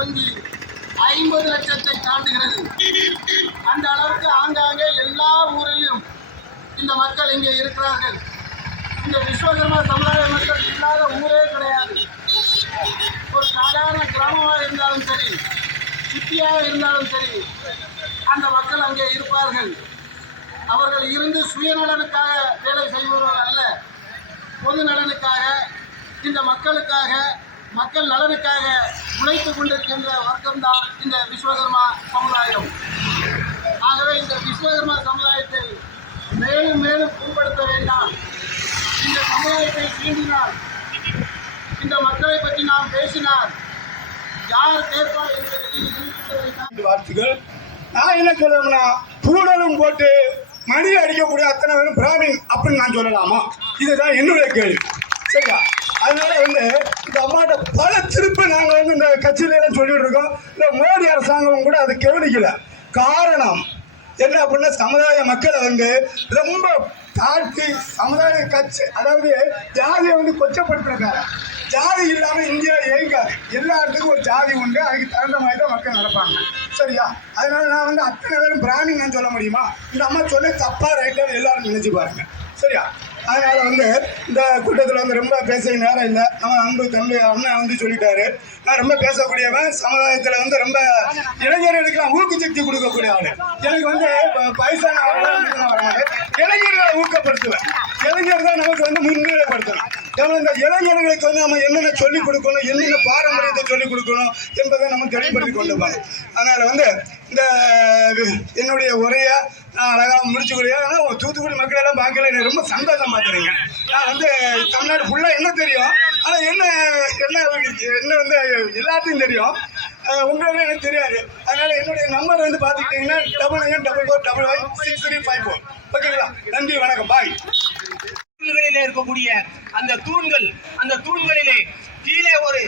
வங்கி ஐம்பது லட்சத்தை தாண்டுகிறது. அந்த அளவுக்கு ஆங்காங்கே எல்லா ஊரிலும் இந்த மக்கள் இங்கே இருக்கிறார்கள். இந்த விஸ்வகர்மா சமுதாய மக்கள் இல்லாத ஊரே கிடையாது. ஒரு சாதாரண கிராமமாக இருந்தாலும் சரி சிட்டியாக இருந்தாலும் சரி அந்த மக்கள் அங்கே இருப்பார்கள். அவர்கள் இருந்து சுயநலனுக்காக வேலை செய்பவர்கள் அல்ல. பொது நலனுக்காக இந்த மக்களுக்காக மக்கள் நலனுக்காக உழைத்துக் கொண்டிருக்கின்ற வர்க்கம்தான் இந்த விஸ்வகர்மா சமுதாயம். ஆகவே இந்த விஸ்வகர்மா சமுதாயத்தை மேலும் மேலும் மேம்படுத்த வேண்டாம். இந்த சமுதாயத்தை தீண்டினால் இந்த மக்களை பற்றி நாம் பேசினால் யார் கேட்பார் என்பதை வார்த்தைகள் நான் என்ன சொல்லணும்னா பூடலும் போட்டு மணி அடிக்கக்கூடிய அத்தனை பேரும் பிராமின் அப்படின்னு நான் சொல்லலாமா? இதுதான் என்னுடைய கேள்வி. சரியா அதனால வந்து இந்த அம்மாட்ட பல திருப்பி நாங்கள் வந்து இந்த கட்சியிலலாம் சொல்லிட்டு இருக்கோம் இந்த மோடி அரசாங்கம் கூட அதை கவனிக்கல. காரணம் என்ன அப்படின்னா சமுதாய மக்களை வந்து ரொம்ப தாழ்த்தி சமுதாய கட்சி அதாவது ஜாதியை வந்து கொச்சப்படுத்துறக்கார ஜாதி இல்லாமல் இந்தியா இயங்காது எல்லாத்துக்கும் ஒரு ஜாதி உண்டு அதுக்கு தகுந்த மாதிரி தான் மக்கள் நடப்பாங்க. சரியா? அதனால நான் வந்து அத்தனை பேரும் பிராமின் சொல்ல முடியுமா? இந்த அம்மா சொல்லி தப்பா ரைட்டாக எல்லாரும் நினைச்சு பாருங்க. சரியா? அதனால் வந்து இந்த கூட்டத்தில் வந்து ரொம்ப பேச நேரம் இல்லை. நம்ம அன்பு தம்பி அண்ணன் வந்து சொல்லிட்டாரு. நான் ரொம்ப பேசக்கூடியவன் சமுதாயத்தில் வந்து ரொம்ப இளைஞர்களுக்கெல்லாம் ஊக்கச்சக்தி கொடுக்கக்கூடிய ஆளு எனக்கு வந்து வயசான வந்து இளைஞர்களை ஊக்கப்படுத்துவேன். இளைஞர் தான் நமக்கு வந்து முன்னிலைப்படுத்தணும். ஏன்னா இந்த இளைஞர்களுக்கு வந்து நம்ம என்னென்ன சொல்லிக் கொடுக்கணும் என்னென்ன பாரம்பரியத்தை சொல்லிக் கொடுக்கணும் என்பதை நம்ம தெளிவுபடுத்தி கொண்டு போகணும். அதனால் வந்து இந்த என்னுடைய உரையை நான் அழகாக முடிச்சுக்கூடிய ஒரு தூத்துக்குடி மக்கள் எல்லாம் பார்க்கல. எனக்கு ரொம்ப சந்தோஷம் பார்க்குறீங்க நான் வந்து தமிழ்நாடு ஃபுல்லாக என்ன தெரியும்? ஆனால் என்ன என்ன என்ன வந்து எல்லாத்தையும் தெரியும். அஹ் உங்களுக்கு எனக்கு தெரியாது. அதனால் என்னுடைய நம்பர் வந்து பார்த்துக்கிட்டிங்கன்னா double nine double four double five six three five four ஓகேங்களா நன்றி வணக்கம். பாய் தூண்களிலே இருக்கக்கூடிய அந்த தூண்கள் அந்த தூண்களிலே கீழே ஒரு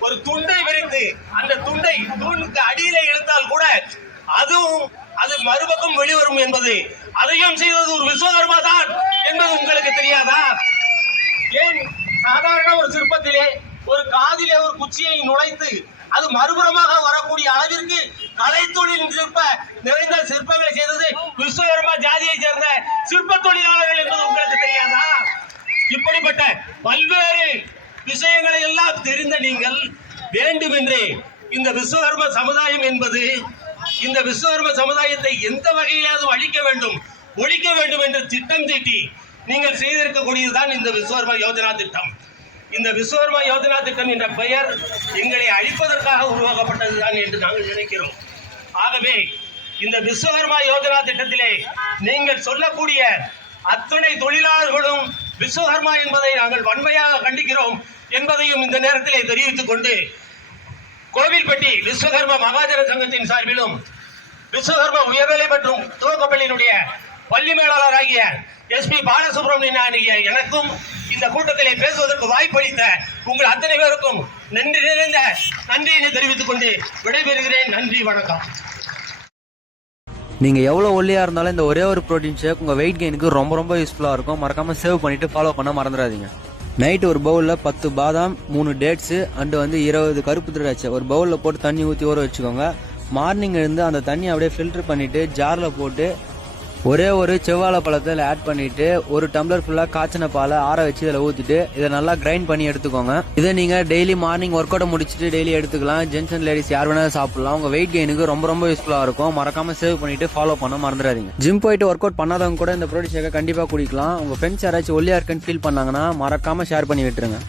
ஒரு துண்டை விரித்து அந்த துண்டை தூணுக்கு அடியிலே இழுத்தால் கூட அதுவும் அது மறுபக்கம் வெளிவரும் என்பது. அதையும் செய்தது ஒரு விஸ்வகர்மா தான் என்பது உங்களுக்கு தெரியாதா? ஏன் சாதாரண ஒரு சிற்பத்திலே ஒரு காதிலே ஒரு குச்சியை நுழைத்து அது மறுபுறமாக வரக்கூடிய அளவிற்கு கலைத்தொழில் சிற்ப நிறைந்த சிற்பங்களை செய்தது விஸ்வகர்மா ஜாதியை சேர்ந்த சிற்ப தொழிலாளர்கள் என்பது உங்களுக்கு தெரியாதா? இப்படிப்பட்ட பல்வேறு விஷயங்களை எல்லாம் தெரிந்த நீங்கள் வேண்டுமென்றே இந்த விஸ்வகர்ம சமுதாயம் என்பது இந்த விஸ்வகர்ம சமுதாயத்தை எந்த வகையிலாவது அழிக்க வேண்டும் ஒழிக்க வேண்டும் என்று திட்டம் தீட்டி நீங்கள் செய்திருக்கக்கூடியதுதான் இந்த விஸ்வகர்ம யோஜனா திட்டம். இந்த விஸ்வகர்மா யோஜனா திட்டம் என்ற பெயர் எங்களை அழிப்பதற்காக உருவாக்கப்பட்டதுதான் என்று நாங்கள் நினைக்கிறோம். ஆகவே இந்த விஸ்வகர்மா யோஜனா திட்டத்திலே நீங்கள் சொல்லக்கூடிய அத்தனை தொழிலாளர்களும் விஸ்வகர்மா என்பதை நாங்கள் வன்மையாக கண்டிக்கிறோம் என்பதையும் இந்த நேரத்திலே தெரிவித்துக் கொண்டு கோவில்பட்டி விஸ்வகர்ம மகாஜன சங்கத்தின் சார்பிலும் விஸ்வகர்ம உயர்நிலை மற்றும் துவக்கப்பள்ளியினுடைய பள்ளி மேலாளராகிய எஸ்பி பாலசுப்ரமணியன் ஆகிய எனக்கும் இந்த கூட்டத்திலே பேசுவதற்கு வாய்ப்பளித்த உங்கள் அத்தனை பேருக்கும் நன்றி நிறைந்த நன்றியினை தெரிவித்துக் கொண்டு விடைபெறுகிறேன். நன்றி வணக்கம். நீங்கள் எவ்வளோ ஒல்லியாக இருந்தாலும் இந்த ஒரே ஒரு ப்ரோட்டீன் ஷேக் உங்கள் வெயிட் கெயினுக்கு ரொம்ப ரொம்ப யூஸ்ஃபுல்லாக இருக்கும். மறக்காமல் சேவ் பண்ணிவிட்டு ஃபாலோ பண்ண மறந்துடாதீங்க. நைட்டு ஒரு பவுலில் பத்து பாதாம் மூணு டேட்ஸு அண்டு வந்து இருபது கருப்பு திராட்சை. ஒரு பவுலில் போட்டு தண்ணி ஊற்றி ஊற வச்சுக்கோங்க. மார்னிங் இருந்து அந்த தண்ணி அப்படியே ஃபில்டர் பண்ணிவிட்டு ஜாரில் போட்டு ஒரே ஒரு செவ்வாழை பழத்தில் ஆட் பண்ணிட்டு ஒரு டம்ளர் ஃபுல்லாக காய்ச்சின பாலை ஆற வச்சு இதில் ஊற்றிட்டு இதை நல்லா கிரைண்ட் பண்ணி எடுத்துக்கோங்க. இதை நீங்கள் டெய்லி மார்னிங் ஒர்க் அவுட் முடிச்சுட்டு டெய்லி எடுத்துக்கலாம். ஜென்ஸ் அண்ட் லேடிஸ் யார் வேணாலும் சாப்பிடலாம். உங்கள் வெயிட் கெயினுக்கு ரொம்ப ரொம்ப யூஸ்ஃபுல்லாக இருக்கும். மறக்காம சேவ் பண்ணிட்டு ஃபாலோ பண்ண மறந்துடாதீங்க. ஜிம் போயிட்டு ஒர்க் அவுட் பண்ணாதவங்க கூட இந்த ப்ரோட்டீன் கண்டிப்பாக குடிக்கலாம். உங்கள் ஃப்ரெண்ட்ஸ் யாராச்சும் ஒல்லியா இருக்குன்னு ஃபீல் பண்ணாங்கன்னா மறக்காம ஷேர் பண்ணி விட்டுருங்க.